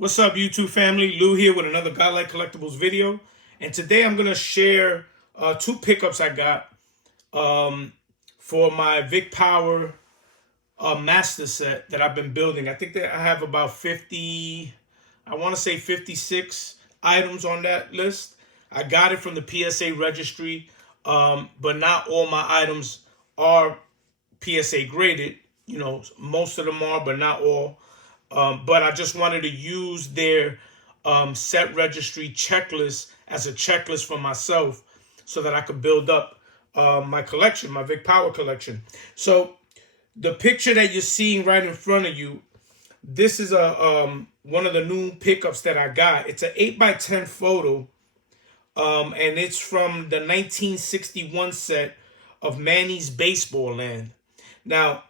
What's up, YouTube family? Lou here with another Godlike Collectibles video. And today I'm going to share two pickups I got for my Vic Power master set that I've been building. I think that I have about 50, I want to say 56 items on that list. I got it from the PSA registry, but not all my items are PSA graded. You know, most of them are, but not all. But I just wanted to use their set registry checklist as a checklist for myself so that I could build up my collection, my Vic Power collection. So the picture that you're seeing right in front of you, this is a one of the new pickups that I got. It's an 8x10 photo, and it's from the 1961 set of Manny's Baseball Land. Now,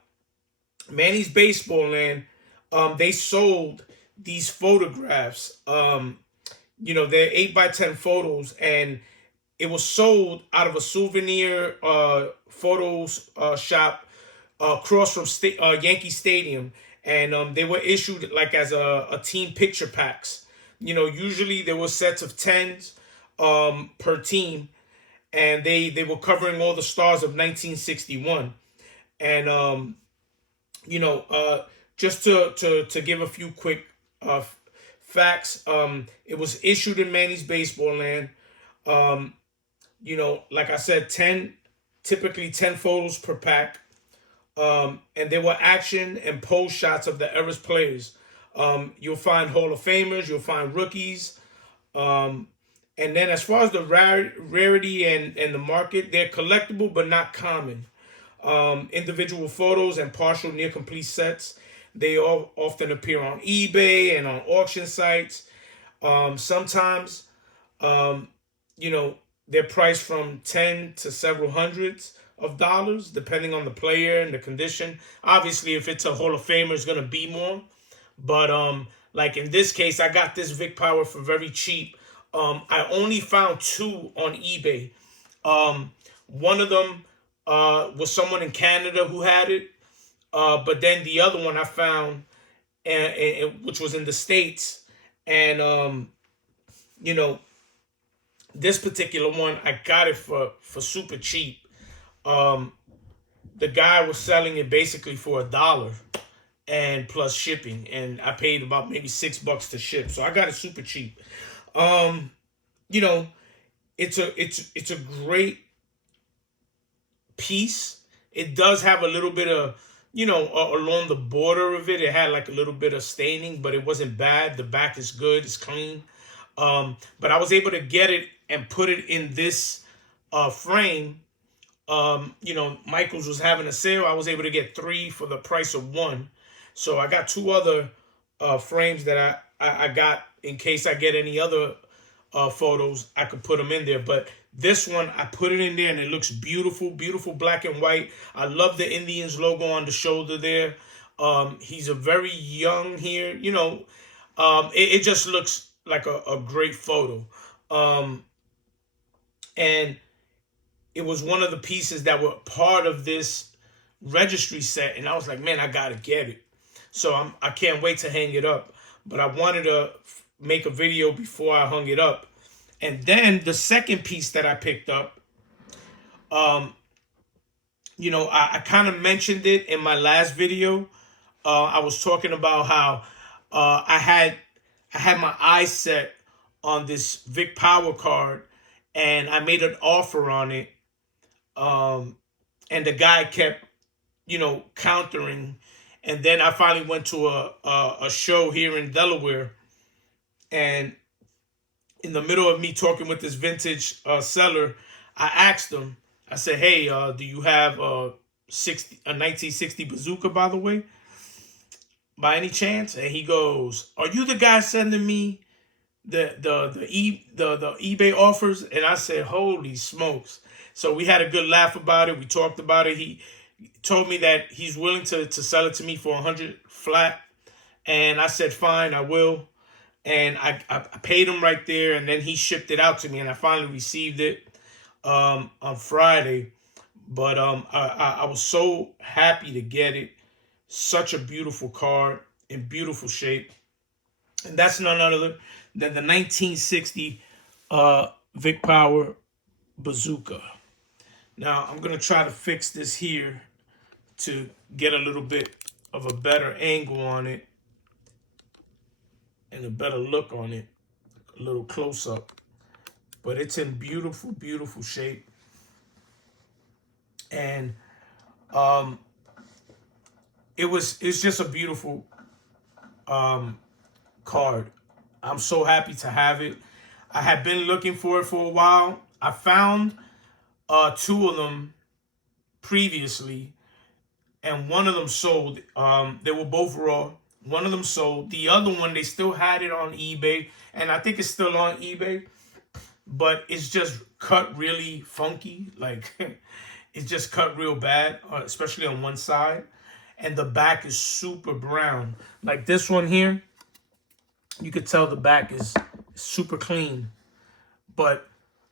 Manny's Baseball Land, they sold these photographs. They're 8x10 photos, and it was sold out of a souvenir photos shop across from Yankee Stadium, and they were issued like as a team picture packs. You know, usually there were sets of 10s per team, and they were covering all the stars of 1961. And just to give a few quick facts, it was issued in Manny's Baseball Land. Like I said, typically 10 photos per pack. And there were action and pose shots of the era's players. You'll find Hall of Famers, you'll find rookies. And then as far as the rarity and the market, they're collectible but not common. Individual photos and partial near complete sets. They all often appear on eBay and on auction sites. Sometimes, they're priced from 10 to several hundreds of dollars, depending on the player and the condition. Obviously, if it's a Hall of Famer, it's going to be more. But like in this case, I got this Vic Power for very cheap. I only found two on eBay. One of them was someone in Canada who had it. But then the other one I found, which was in the States. And, this particular one, I got it for super cheap. The guy was selling it basically for $1 and plus shipping. And I paid about maybe $6 to ship. So I got it super cheap. It's a great piece. It does have a little bit of, along the border of it, it had like a little bit of staining, but it wasn't bad. The back is good, it's clean. But I was able to get it and put it in this frame. Michaels was having a sale. I was able to get 3 for the price of 1. So I got 2 other frames that I got in case I get any other photos. I could put them in there. But this one, I put it in there, and it looks beautiful, beautiful black and white. I love the Indians logo on the shoulder there. He's a very young here. It just looks like a great photo. And it was one of the pieces that were part of this registry set, and I was like, man, I gotta get it. So I can't wait to hang it up. But I wanted to make a video before I hung it up. And then the second piece that I picked up, I kind of mentioned it in my last video. I was talking about how I had my eyes set on this Vic Power card, and I made an offer on it. And the guy kept, countering. And then I finally went to a show here in Delaware, and in the middle of me talking with this vintage seller, I asked him, I said, hey, do you have a 1960 bazooka, by the way, by any chance? And he goes, are you the guy sending me the eBay offers? And I said, holy smokes. So we had a good laugh about it. We talked about it. He told me that he's willing to sell it to me for 100 flat. And I said, fine, I will. And I paid him right there, and then he shipped it out to me, and I finally received it on Friday. But I was so happy to get it. Such a beautiful card in beautiful shape. And that's none other than the 1960 Vic Power Bazooka. Now, I'm going to try to fix this here to get a little bit of a better angle on it and a better look on it, a little close up. But it's in beautiful, beautiful shape. And it's just a beautiful card. I'm so happy to have it. I had been looking for it for a while. I found two of them previously, and one of them sold. They were both raw. One of them sold. The other one, they still had it on eBay, and I think it's still on eBay, but it's just cut really funky. Like, it's just cut real bad, especially on one side. And the back is super brown. Like this one here, you could tell the back is super clean. But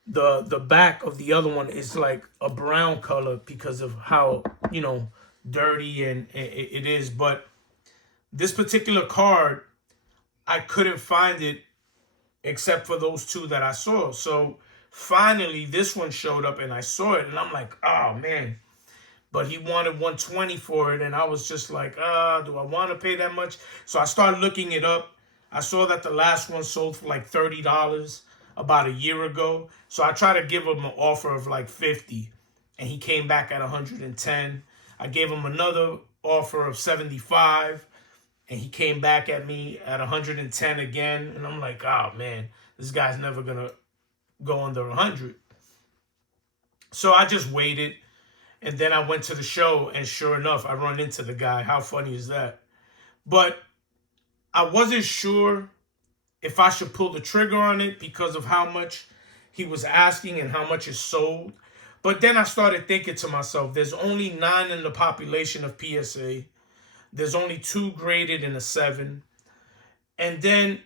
the back of the other one is like a brown color because of how, you know, dirty and it is. But this particular card, I couldn't find it except for those two that I saw. So finally, this one showed up and I saw it, and I'm like, oh man. But he wanted $120 for it, and I was just like, do I want to pay that much? So I started looking it up. I saw that the last one sold for like $30 about a year ago. So I tried to give him an offer of like $50, and he came back at $110. I gave him another offer of $75, and he came back at me at $110 again. And I'm like, oh man, this guy's never gonna go under $100. So I just waited. And then I went to the show, and sure enough, I run into the guy. How funny is that? But I wasn't sure if I should pull the trigger on it because of how much he was asking and how much it sold. But then I started thinking to myself, there's only 9 in the population of PSA. There's only 2 graded in a 7. And then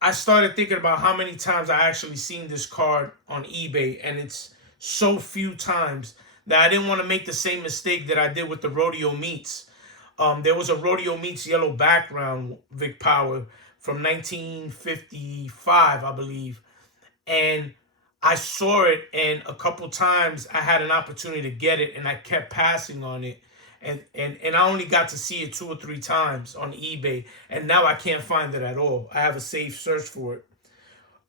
I started thinking about how many times I actually seen this card on eBay, and it's so few times that I didn't want to make the same mistake that I did with the Rodeo Meats. There was a Rodeo Meats yellow background Vic Power from 1955, I believe. And I saw it, and a couple times I had an opportunity to get it, and I kept passing on it. And I only got to see it 2 or 3 times on eBay, and now I can't find it at all. I have a safe search for it.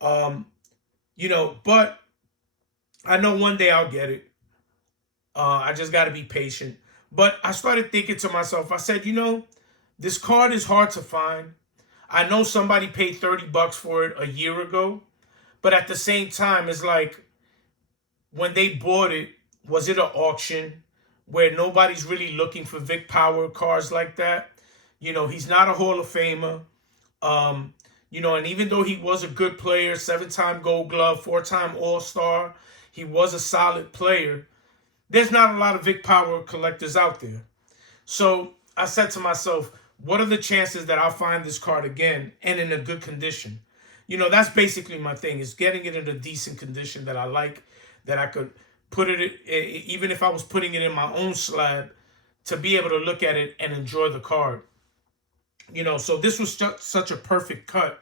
You know, but I know one day I'll get it. I just got to be patient. But I started thinking to myself, I said, you know, this card is hard to find. I know somebody paid $30 for it a year ago, but at the same time, it's like when they bought it, was it an auction where nobody's really looking for Vic Power cards like that? You know, he's not a Hall of Famer. You know, and even though he was a good player, 7-time Gold Glove, 4-time All-Star, he was a solid player. There's not a lot of Vic Power collectors out there. So I said to myself, what are the chances that I'll find this card again and in a good condition? You know, that's basically my thing, is getting it in a decent condition that I like, that I could put it, even if I was putting it in my own slab, to be able to look at it and enjoy the card. You know, so this was just such a perfect cut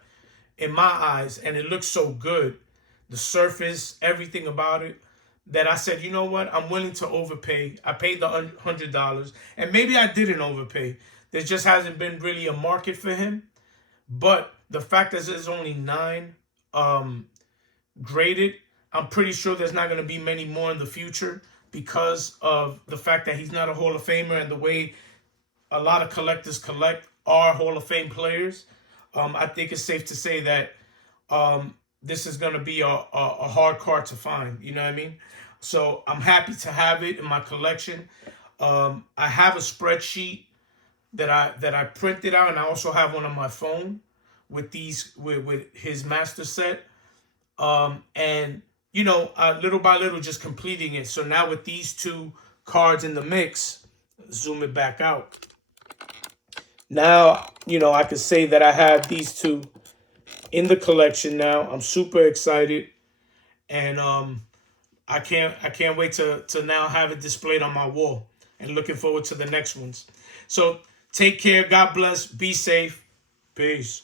in my eyes, and it looks so good. The surface, everything about it, that I said, you know what, I'm willing to overpay. I paid the $100, and maybe I didn't overpay. There just hasn't been really a market for him. But the fact that there's only 9 graded, I'm pretty sure there's not going to be many more in the future because of the fact that he's not a Hall of Famer, and the way a lot of collectors collect are Hall of Fame players. I think it's safe to say that this is going to be a hard card to find. You know what I mean? So I'm happy to have it in my collection. I have a spreadsheet that I printed out, and I also have one on my phone with these with his master set. And you know, little by little, just completing it. So now with these 2 cards in the mix, zoom it back out. Now, you know, I can say that I have these 2 in the collection now. I'm super excited, and I can't wait to now have it displayed on my wall, and looking forward to the next ones. So take care. God bless. Be safe. Peace.